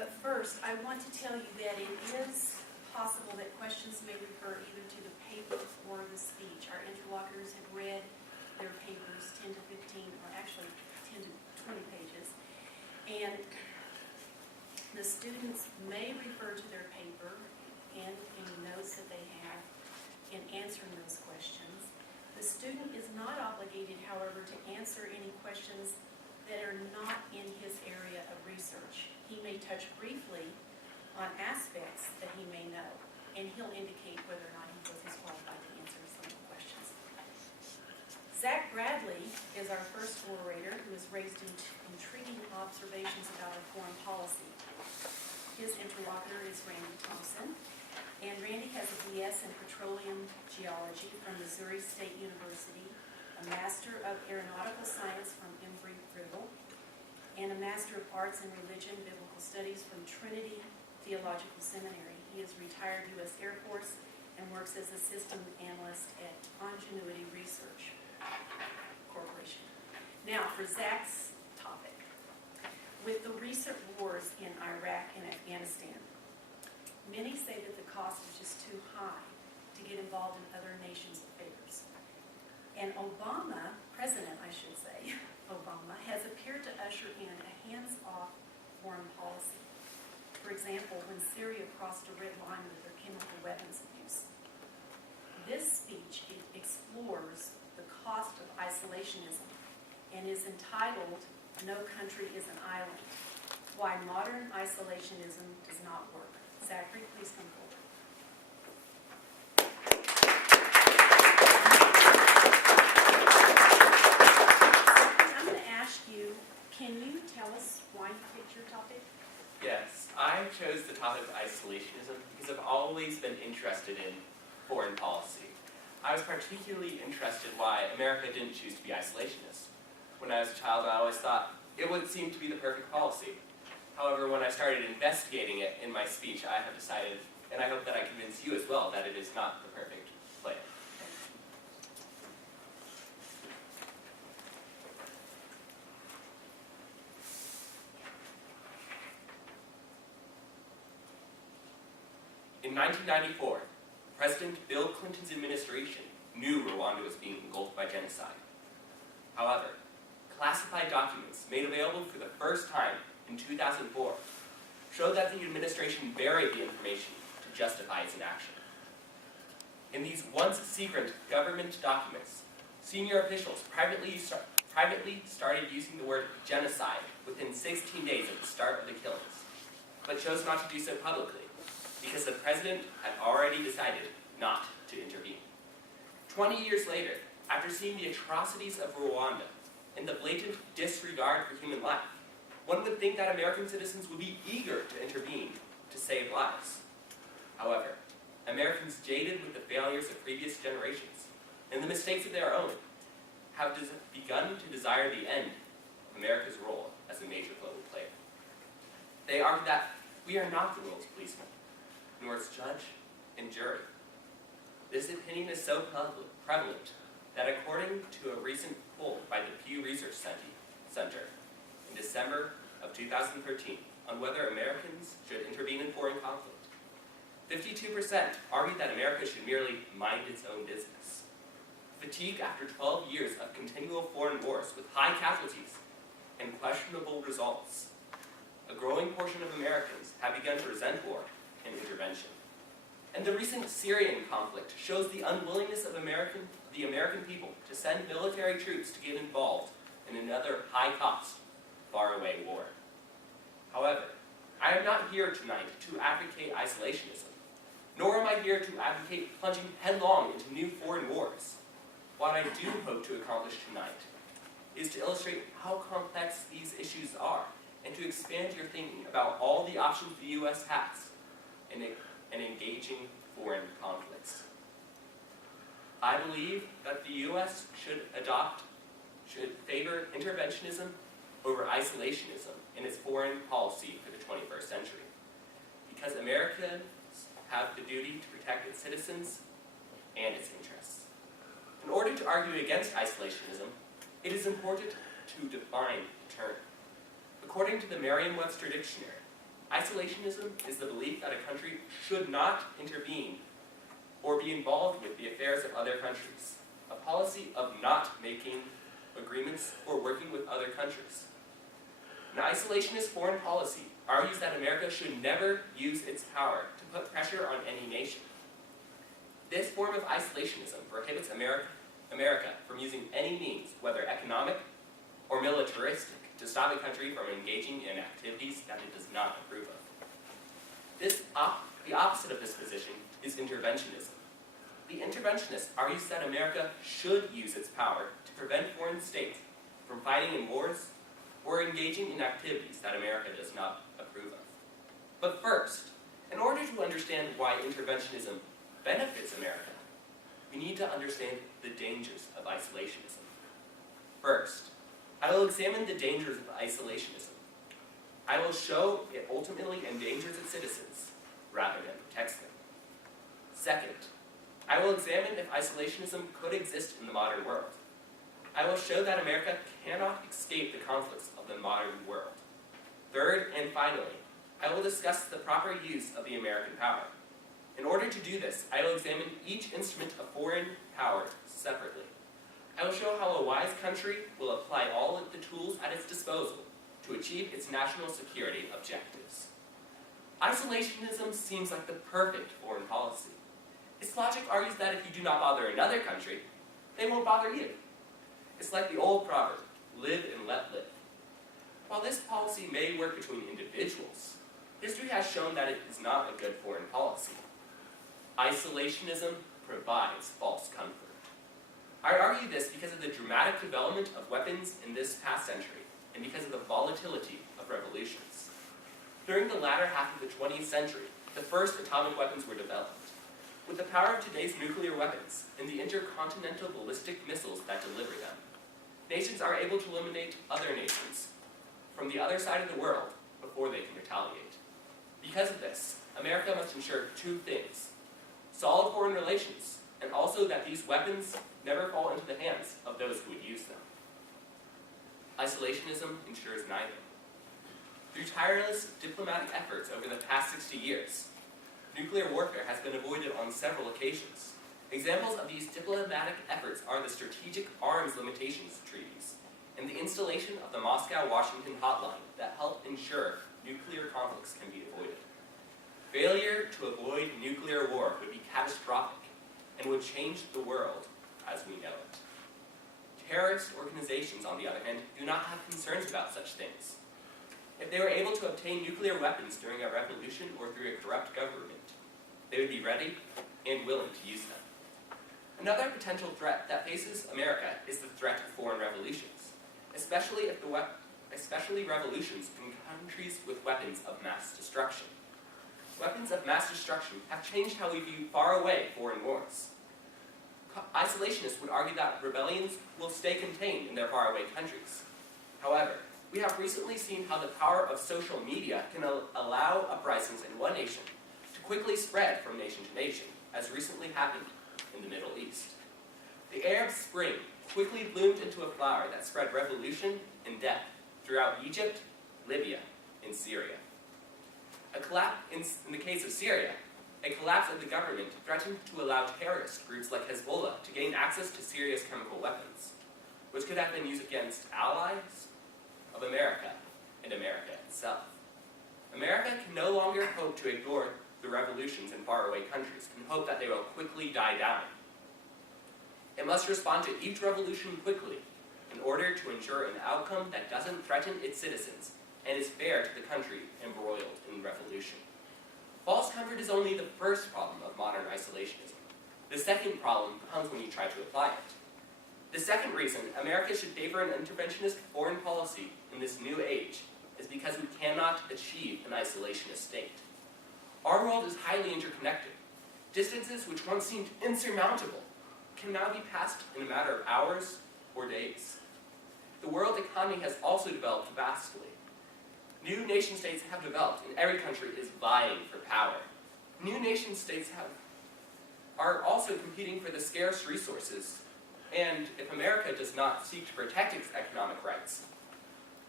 But first, I want to tell you that it is possible that questions may refer either to the paper or the speech. Our interlocutors have read their papers, 10 to 15, or actually 10 to 20 pages. And the students may refer to their paper and any notes that they have in answering those questions. The student is not obligated, however, to answer any questions that are not in his area of research. He may touch briefly on aspects that he may know, and he'll indicate whether or not he feels he's qualified to answer some of the questions. Zach Bradley is our first orator who has raised intriguing observations about our foreign policy. His interlocutor is Randy Thompson, and Randy has a BS in Petroleum Geology from Missouri State University, a Master of Aeronautical Science from Embry-Riddle, and a Master of Arts in Religion, Biblical Studies from Trinity Theological Seminary. He is retired U.S. Air Force and works as a system analyst at Ingenuity Research Corporation. Now, for Zach's topic. With the recent wars in Iraq and Afghanistan, many say that the cost is just too high to get involved in other nations' affairs. And Obama, President I should say, Obama, has appeared to usher in a hands-off foreign policy. For example, when Syria crossed a red line with their chemical weapons abuse. This speech explores the cost of isolationism and is entitled, "No Country is an Island: Why Modern Isolationism Does Not Work." Zachary, please come forward. I'm going to ask you, can you tell us why you picked your topic? Yes, I chose the topic of isolationism because I've always been interested in foreign policy. I was particularly interested why America didn't choose to be isolationist. When I was a child, I always thought it would seem to be the perfect policy. However, when I started investigating it in my speech, I have decided, and I hope that I convince you as well, that it is not the perfect plan. In 1994, President Bill Clinton's administration knew Rwanda was being engulfed by genocide. However, classified documents made available for the first time in 2004 showed that the administration buried the information to justify its inaction. In these once secret government documents, senior officials privately started using the word genocide within 16 days of the start of the killings, but chose not to do so publicly because the president had already decided not to intervene. 20 years later, after seeing the atrocities of Rwanda and the blatant disregard for human life, one would think that American citizens would be eager to intervene to save lives. However, Americans jaded with the failures of previous generations and the mistakes of their own have begun to desire the end of America's role as a major global player. They argue that we are not the world's policemen, nor its judge and jury. This opinion is so prevalent that according to a recent poll by the Pew Research Center in December of 2013 on whether Americans should intervene in foreign conflict, 52% argued that America should merely mind its own business. Fatigue after 12 years of continual foreign wars with high casualties and questionable results, a growing portion of Americans have begun to resent war and intervention. And the recent Syrian conflict shows the unwillingness of the American people to send military troops to get involved in another high-cost, faraway war. However, I am not here tonight to advocate isolationism, nor am I here to advocate plunging headlong into new foreign wars. What I do hope to accomplish tonight is to illustrate how complex these issues are and to expand your thinking about all the options the U.S. has in engaging foreign conflicts. I believe that the U.S. should favor interventionism over isolationism in its foreign policy for the 21st century, because Americans have the duty to protect its citizens and its interests. In order to argue against isolationism, it is important to define the term. According to the Merriam-Webster Dictionary, Isolationism is the belief that a country should not intervene or be involved with the affairs of other countries, a policy of not making agreements or working with other countries. An isolationist foreign policy argues that America should never use its power to put pressure on any nation. This form of isolationism prohibits America from using any means, whether economic or militaristic, to stop a country from engaging in activities that it does not approve of. The opposite of this position is interventionism. The interventionist argues that America should use its power to prevent foreign states from fighting in wars or engaging in activities that America does not approve of. But first, in order to understand why interventionism benefits America, we need to understand the dangers of isolationism. First, I will examine the dangers of isolationism. I will show it ultimately endangers its citizens rather than protects them. Second, I will examine if isolationism could exist in the modern world. I will show that America cannot escape the conflicts of the modern world. Third, and finally, I will discuss the proper use of the American power. In order to do this, I will examine each instrument of foreign power separately. I will show how a wise country will apply all of the tools at its disposal to achieve its national security objectives. Isolationism seems like the perfect foreign policy. Its logic argues that if you do not bother another country, they won't bother you. It's like the old proverb, live and let live. While this policy may work between individuals, history has shown that it is not a good foreign policy. Isolationism provides false comfort. I argue this because of the dramatic development of weapons in this past century, and because of the volatility of revolutions. During the latter half of the 20th century, the first atomic weapons were developed. With the power of today's nuclear weapons and the intercontinental ballistic missiles that deliver them, nations are able to eliminate other nations from the other side of the world before they can retaliate. Because of this, America must ensure two things: solid foreign relations, and also that these weapons never fall into the hands of those who would use them. Isolationism ensures neither. Through tireless diplomatic efforts over the past 60 years, nuclear warfare has been avoided on several occasions. Examples of these diplomatic efforts are the Strategic Arms Limitations Treaties and the installation of the Moscow-Washington hotline that help ensure nuclear conflicts can be avoided. Failure to avoid nuclear war would be catastrophic and would change the world as we know it. Terrorist organizations, on the other hand, do not have concerns about such things. If they were able to obtain nuclear weapons during a revolution or through a corrupt government, they would be ready and willing to use them. Another potential threat that faces America is the threat of foreign revolutions, especially revolutions in countries with weapons of mass destruction. Weapons of mass destruction have changed how we view faraway foreign wars. Isolationists would argue that rebellions will stay contained in their faraway countries. However, we have recently seen how the power of social media can allow uprisings in one nation to quickly spread from nation to nation, as recently happened in the Middle East. The Arab Spring quickly bloomed into a flower that spread revolution and death throughout Egypt, Libya, and Syria. In the case of Syria, a collapse of the government threatened to allow terrorist groups like Hezbollah to gain access to Syria's chemical weapons, which could have been used against allies of America and America itself. America can no longer hope to ignore the revolutions in faraway countries and hope that they will quickly die down. It must respond to each revolution quickly in order to ensure an outcome that doesn't threaten its citizens and is fair to the country embroiled in revolution. False comfort is only the first problem of modern isolationism. The second problem comes when you try to apply it. The second reason America should favor an interventionist foreign policy in this new age is because we cannot achieve an isolationist state. Our world is highly interconnected. Distances which once seemed insurmountable can now be passed in a matter of hours or days. The world economy has also developed vastly. New nation-states have developed, and every country is vying for power. New nation-states are also competing for the scarce resources, and if America does not seek to protect its economic rights,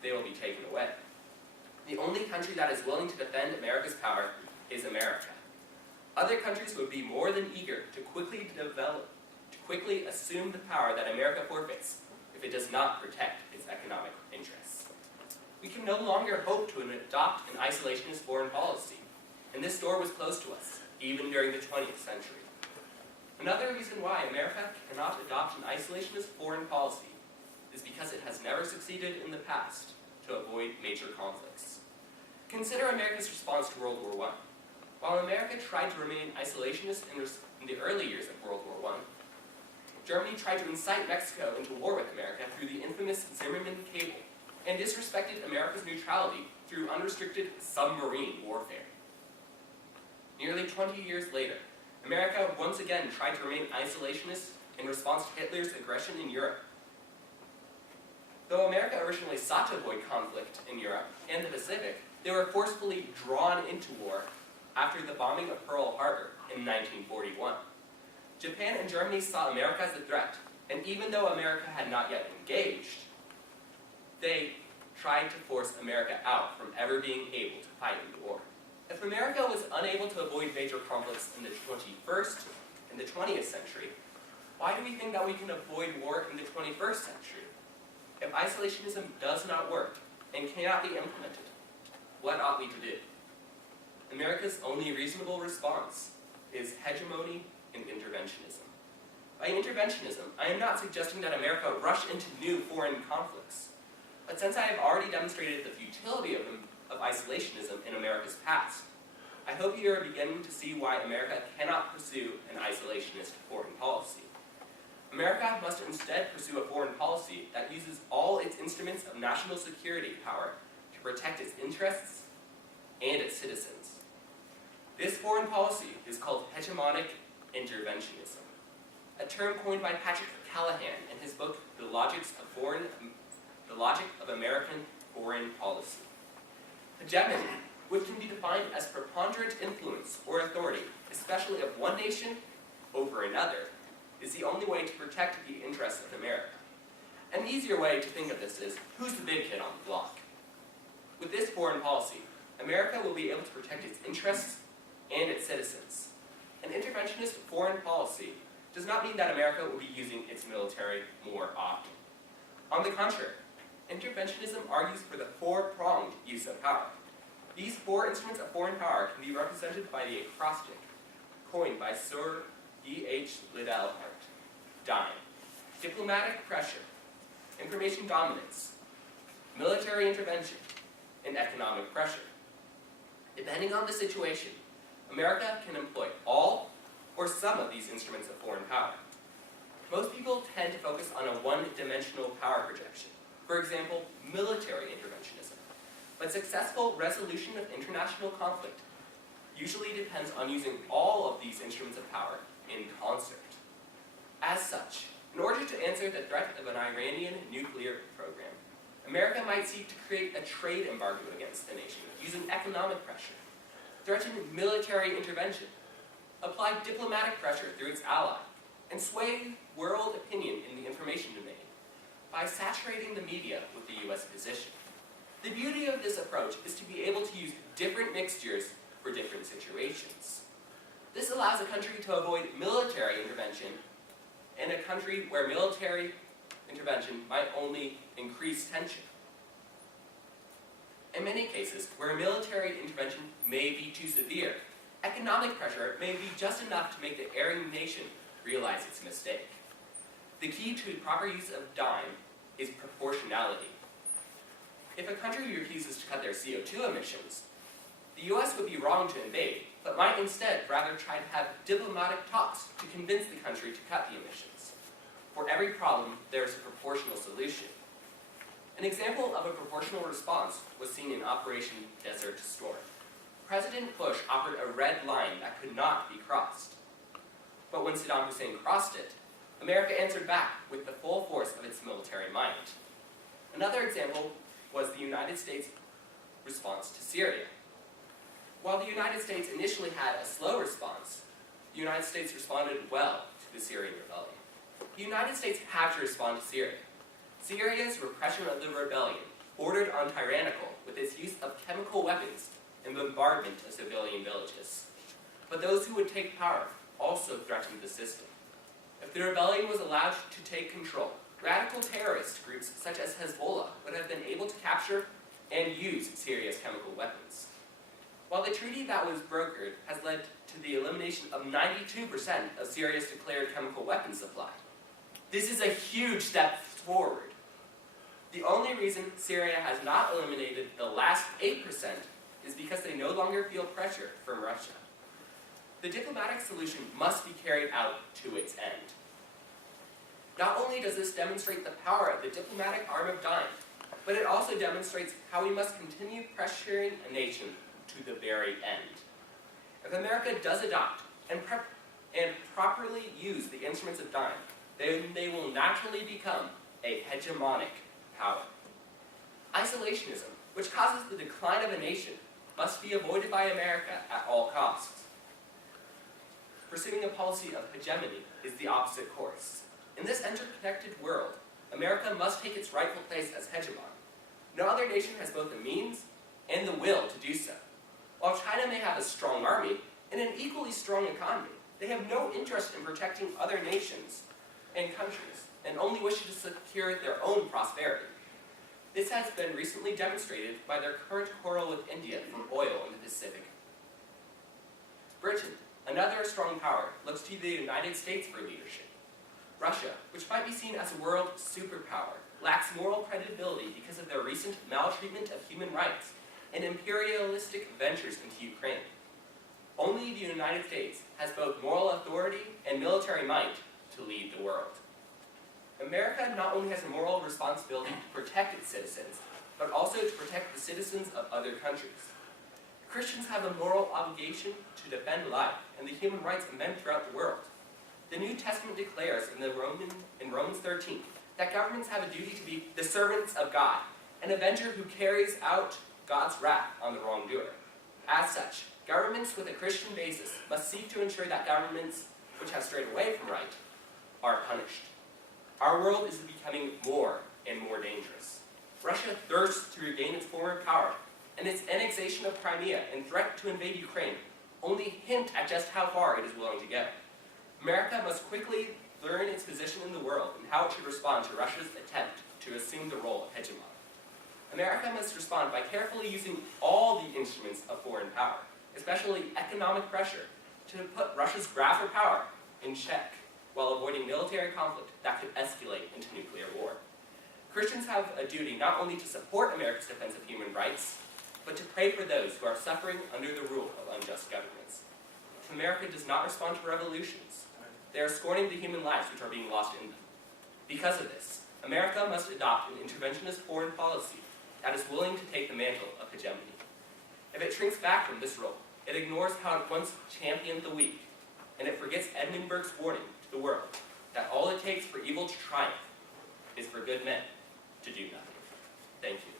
they will be taken away. The only country that is willing to defend America's power is America. Other countries would be more than eager to quickly assume the power that America forfeits if it does not protect its economic interests. We can no longer hope to adopt an isolationist foreign policy, and this door was closed to us, even during the 20th century. Another reason why America cannot adopt an isolationist foreign policy is because it has never succeeded in the past to avoid major conflicts. Consider America's response to World War I. While America tried to remain isolationist in the early years of World War I, Germany tried to incite Mexico into war with America through the infamous Zimmermann Cable, and disrespected America's neutrality through unrestricted submarine warfare. Nearly 20 years later, America once again tried to remain isolationist in response to Hitler's aggression in Europe. Though America originally sought to avoid conflict in Europe and the Pacific, they were forcefully drawn into war after the bombing of Pearl Harbor in 1941. Japan and Germany saw America as a threat, and even though America had not yet engaged, they tried to force America out from ever being able to fight in the war. If America was unable to avoid major conflicts in the 21st and the 20th century, why do we think that we can avoid war in the 21st century? If isolationism does not work and cannot be implemented, what ought we to do? America's only reasonable response is hegemony and interventionism. By interventionism, I am not suggesting that America rush into new foreign conflicts. But since I have already demonstrated the futility of isolationism in America's past, I hope you are beginning to see why America cannot pursue an isolationist foreign policy. America must instead pursue a foreign policy that uses all its instruments of national security power to protect its interests and its citizens. This foreign policy is called hegemonic interventionism, a term coined by Patrick Callahan in his book, The Logic of American Foreign Policy. Hegemony, which can be defined as preponderant influence or authority, especially of one nation over another, is the only way to protect the interests of America. An easier way to think of this is, who's the big kid on the block? With this foreign policy, America will be able to protect its interests and its citizens. An interventionist foreign policy does not mean that America will be using its military more often. On the contrary, interventionism argues for the four-pronged use of power. These four instruments of foreign power can be represented by the acrostic coined by Sir E.H. Liddell Hart, DIME: diplomatic pressure, information dominance, military intervention, and economic pressure. Depending on the situation, America can employ all or some of these instruments of foreign power. Most people tend to focus on a one-dimensional power projection, for example, military interventionism. But successful resolution of international conflict usually depends on using all of these instruments of power in concert. As such, in order to answer the threat of an Iranian nuclear program, America might seek to create a trade embargo against the nation using economic pressure, threaten military intervention, apply diplomatic pressure through its ally, and sway world opinion in the information domain by saturating the media with the U.S. position. The beauty of this approach is to be able to use different mixtures for different situations. This allows a country to avoid military intervention in a country where military intervention might only increase tension. In many cases, where military intervention may be too severe, economic pressure may be just enough to make the erring nation realize its mistake. The key to proper use of DIME is proportionality. If a country refuses to cut their CO2 emissions, the U.S. would be wrong to invade, but might instead rather try to have diplomatic talks to convince the country to cut the emissions. For every problem, there is a proportional solution. An example of a proportional response was seen in Operation Desert Storm. President Bush offered a red line that could not be crossed. But when Saddam Hussein crossed it, America answered back with the full force of its military might. Another example was the United States' response to Syria. While the United States initially had a slow response, the United States responded well to the Syrian rebellion. The United States had to respond to Syria. Syria's repression of the rebellion bordered on tyrannical with its use of chemical weapons and bombardment of civilian villages. But those who would take power also threatened the system. If the rebellion was allowed to take control, radical terrorist groups such as Hezbollah would have been able to capture and use Syria's chemical weapons. While the treaty that was brokered has led to the elimination of 92% of Syria's declared chemical weapons supply, this is a huge step forward. The only reason Syria has not eliminated the last 8% is because they no longer feel pressure from Russia. The diplomatic solution must be carried out to its end. Not only does this demonstrate the power of the diplomatic arm of dying, but it also demonstrates how we must continue pressuring a nation to the very end. If America does adopt and properly use the instruments of dying, then they will naturally become a hegemonic power. Isolationism, which causes the decline of a nation, must be avoided by America at all costs. Pursuing a policy of hegemony is the opposite course. In this interconnected world, America must take its rightful place as hegemon. No other nation has both the means and the will to do so. While China may have a strong army and an equally strong economy, they have no interest in protecting other nations and countries, and only wish to secure their own prosperity. This has been recently demonstrated by their current quarrel with India for oil in the Pacific. Britain, another strong power, looks to the United States for leadership. Russia, which might be seen as a world superpower, lacks moral credibility because of their recent maltreatment of human rights and imperialistic ventures into Ukraine. Only the United States has both moral authority and military might to lead the world. America not only has a moral responsibility to protect its citizens, but also to protect the citizens of other countries. Christians have a moral obligation to defend life and the human rights of men throughout the world. The New Testament declares in Romans 13 that governments have a duty to be the servants of God, an avenger who carries out God's wrath on the wrongdoer. As such, governments with a Christian basis must seek to ensure that governments which have strayed away from right are punished. Our world is becoming more and more dangerous. Russia thirsts to regain its former power, and its annexation of Crimea and threat to invade Ukraine only hint at just how far it is willing to go. America must quickly learn its position in the world and how it should respond to Russia's attempt to assume the role of hegemon. America must respond by carefully using all the instruments of foreign power, especially economic pressure, to put Russia's grab for power in check while avoiding military conflict that could escalate into nuclear war. Christians have a duty not only to support America's defense of human rights, but to pray for those who are suffering under the rule of unjust governments. If America does not respond to revolutions, they are scorning the human lives which are being lost in them. Because of this, America must adopt an interventionist foreign policy that is willing to take the mantle of hegemony. If it shrinks back from this role, it ignores how it once championed the weak, and it forgets Edmund Burke's warning to the world that all it takes for evil to triumph is for good men to do nothing. Thank you.